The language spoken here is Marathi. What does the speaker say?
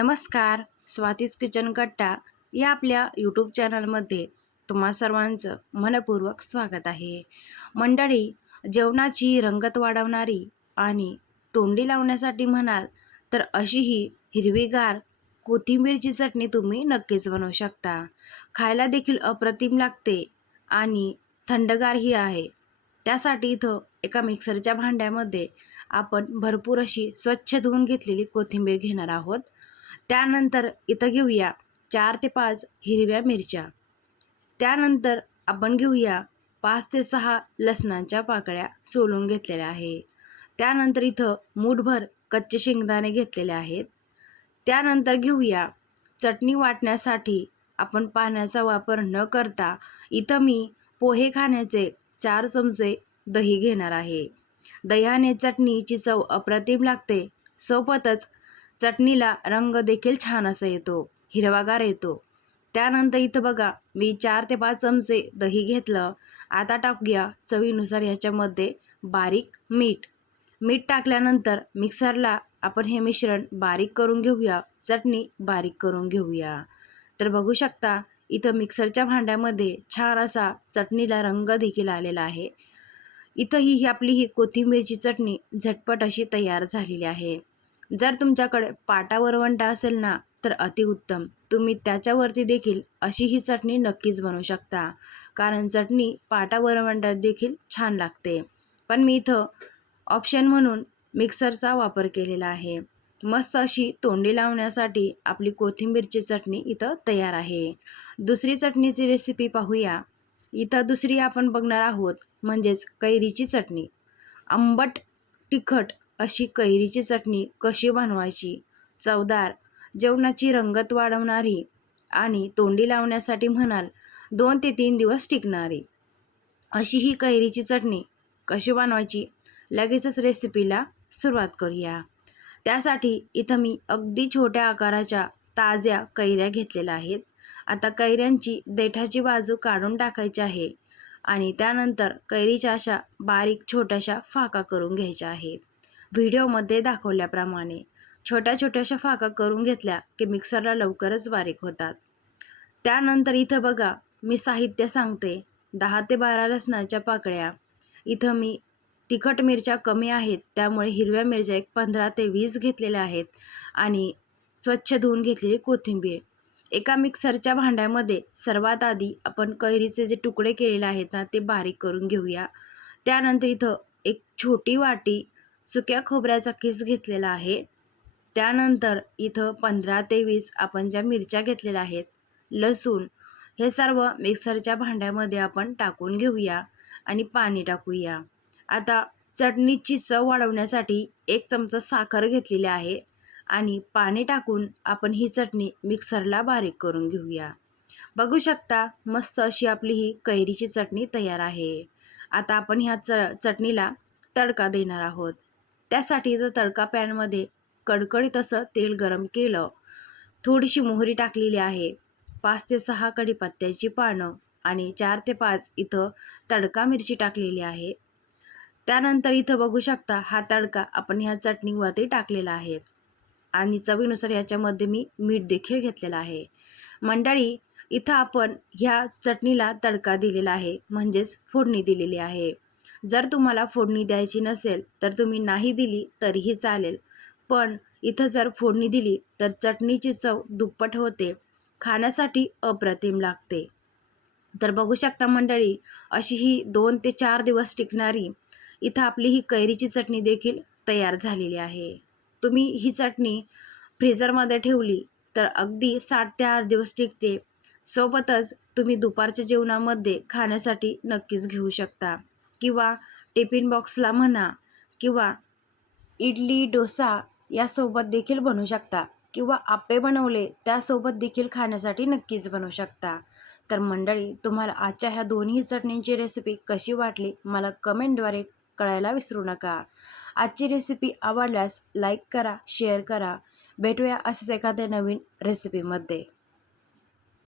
नमस्कार स्वातीज किचन कट्टा या आपल्या यूट्यूब चॅनलमध्ये तुम्हा सर्वांचं मनपूर्वक स्वागत आहे. मंडळी जेवणाची रंगत वाढवणारी आणि तोंडी लावण्यासाठी म्हणाल तर अशी ही हिरवीगार कोथिंबीरची चटणी तुम्ही नक्कीच बनवू शकता. खायला देखील अप्रतिम लागते आणि थंडगारही आहे. त्यासाठी इथं एका मिक्सरच्या भांड्यामध्ये आपण भरपूर अशी स्वच्छ धुवून घेतलेली कोथिंबीर घेणार आहोत. त्यानंतर इथं घेऊया चार ते पाच हिरव्या मिरच्या. त्यानंतर आपण घेऊया पाच ते सहा लसणाच्या पाकळ्या सोलून घेतलेल्या आहे. त्यानंतर इथं मूठभर कच्चे शेंगदाणे घेतलेले आहेत. त्यानंतर घेऊया चटणी वाटण्यासाठी आपण पाण्याचा वापर न करता इथं मी पोहे खाण्याचे चार चमचे दही घेणार आहे. दह्याने चटणीची चव अप्रतिम लागते. सोबतच चटणीला रंग देखील छान असा येतो हिरवागार येतो. त्यानंतर इथं बघा मी चार ते पाच चमचे दही घेतलं. आता टाकूया चवीनुसार ह्याच्यामध्ये बारीक मीठ. मीठ टाकल्यानंतर मिक्सरला आपण हे मिश्रण बारीक करून घेऊया चटणी बारीक करून घेऊया. तर बघू शकता इथं मिक्सरच्या भांड्यामध्ये छान असा चटणीला रंग देखील आलेला आहे. इथंही ही आपली ही कोथिंबीरची चटणी झटपट अशी तयार झालेली आहे. जर तुमच्याकडे पाटा वरवंटा असेल ना तर अतिउत्तम तुम्ही त्याच्यावरती देखील अशी ही चटणी नक्कीच बनवू शकता. कारण चटणी पाटा वरवंटात देखील छान लागते. पण मी इथं ऑप्शन म्हणून मिक्सरचा वापर केलेला आहे. मस्त अशी तोंडी लावण्यासाठी आपली कोथिंबीरची चटणी इथं तयार आहे. दुसरी चटणीची रेसिपी पाहूया. इथं दुसरी आपण बघणार आहोत म्हणजेच कैरीची चटणी. आंबट तिखट अशी कैरीची चटणी कशी बनवायची? चवदार. जेवणाची रंगत वाढवणारी आणि तोंडी लावण्यासाठी म्हणाल दोन ते तीन दिवस टिकणारी. अशी ही कैरीची चटणी कशी बनवायची? लगेचच रेसिपीला सुरुवात करूया. त्यासाठी इथं मी अगदी छोट्या आकाराच्या ताज्या कैऱ्या घेतलेल्या आहेत. आता कैऱ्यांची देठाची बाजू काढून टाकायची आहे आणि त्यानंतर कैरीच्या अशा बारीक छोट्याशा फाका करून घ्यायच्या आहे व्हिडिओमध्ये दाखवल्याप्रमाणे छोट्या छोट्याशा फाका करून घेतल्या की मिक्सरला लवकरच बारीक होतात. त्यानंतर इथं बघा मी साहित्य सांगते. दहा ते बारा लसणाच्या पाकळ्या. इथं मी तिखट मिरच्या कमी आहेत त्यामुळे हिरव्या मिरच्या एक पंधरा ते वीस घेतलेल्या आहेत आणि स्वच्छ धुवून घेतलेली कोथिंबीर. एका मिक्सरच्या भांड्यामध्ये सर्वात आधी आपण कैरीचे जे तुकडे केलेले आहेत ना ते बारीक करून घेऊया. त्यानंतर इथं एक छोटी वाटी सुक्या खोबऱ्याचा किस घेतलेला आहे. त्यानंतर इथं पंधरा ते वीस आपण ज्या मिरच्या घेतलेल्या आहेत लसूण हे सर्व मिक्सरच्या भांड्यामध्ये आपण टाकून घेऊया आणि पाणी टाकूया. आता चटणीची चव वाढवण्यासाठी एक चमचा साखर घेतलेली आहे आणि पाणी टाकून आपण ही चटणी मिक्सरला बारीक करून घेऊया. बघू शकता मस्त अशी आपली ही कैरीची चटणी तयार आहे. आता आपण ह्या च चटणीला तडका देणार आहोत. त्यासाठी तर तडका पॅनमध्ये कडकडीत असं तेल गरम केलं. थोडीशी मोहरी टाकलेली आहे. पाच ते सहा कढीपत्त्याची पानं आणि चार ते पाच इथं तडका मिरची टाकलेली आहे. त्यानंतर इथं बघू शकता हा तडका आपण ह्या चटणीवरती टाकलेला आहे. आणि चवीनुसार याच्यामध्ये मी मीठ देखील घेतलेलं आहे. मंडळी इथं आपण ह्या चटणीला तडका दिलेला आहे म्हणजेच फोडणी दिलेली आहे. जर तुम्हाला फोडणी द्यायची नसेल तर तुम्ही नाही दिली तरीही चालेल. पण इथं जर फोडणी दिली तर चटणीची चव दुप्पट होते. खाण्यासाठी अप्रतिम लागते. तर बघू शकता मंडळी अशी ही दोन ते चार दिवस टिकणारी इथं आपली ही कैरीची चटणी देखील तयार झालेली आहे. तुम्ही ही चटणी फ्रीझरमध्ये ठेवली तर अगदी सात ते आठ दिवस टिकते. सोबतच तुम्ही दुपारच्या जेवणामध्ये खाण्यासाठी नक्कीच घेऊ शकता. किंवा टिफिन बॉक्सला म्हणा किंवा इडली डोसा यासोबत देखील बनवू शकता किंवा आप्पे बनवले त्यासोबत देखील खाण्यासाठी नक्कीच बनवू शकता. तर मंडळी तुम्हाला आजच्या ह्या दोन्ही चटणींची रेसिपी कशी वाटली मला कमेंटद्वारे कळायला विसरू नका. आजची रेसिपी आवडल्यास लाईक करा शेअर करा. भेटूया असेच एखाद्या नवीन रेसिपीमध्ये